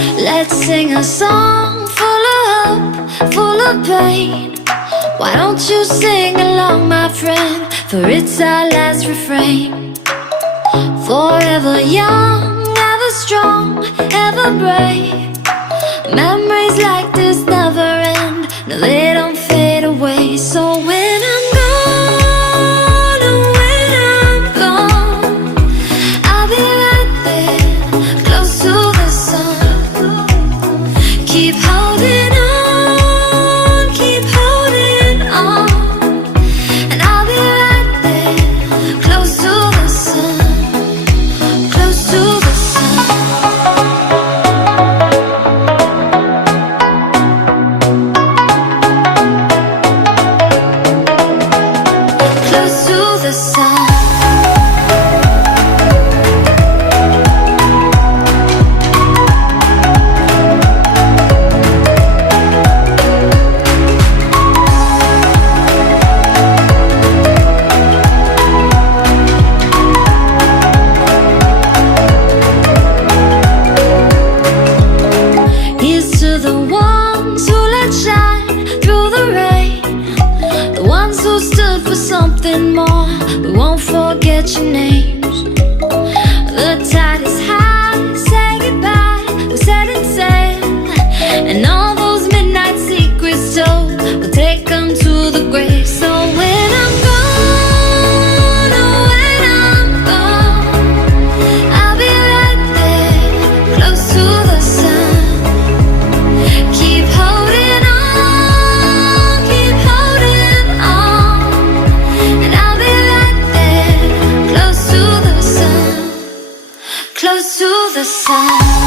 Let's sing a song full of hope, full of pain. Why don't you sing along, my friend? For it's our last refrain. Forever young, ever strong, ever brave. Memories like this never end. No, they don't fade away. So when I'm gone, oh, when I'm gone, I'll be right there, close to the sun. Keep holding on, keep holding on, and I'll be right there, close to the sun, close to the sun. Close to the sun. Here's to the ones who let shine through the rain, the ones who stood for something more. We won't forget your names. The tide is high, say goodbye, we're setting sail, and all those midnight secrets told, we'll take them to the grave. So when I'm gone, oh, when I'm gone, I'll be right there, close to the sun. Keep holding on, keep holding on, and I'll be right there, close to the sun, close to the sun.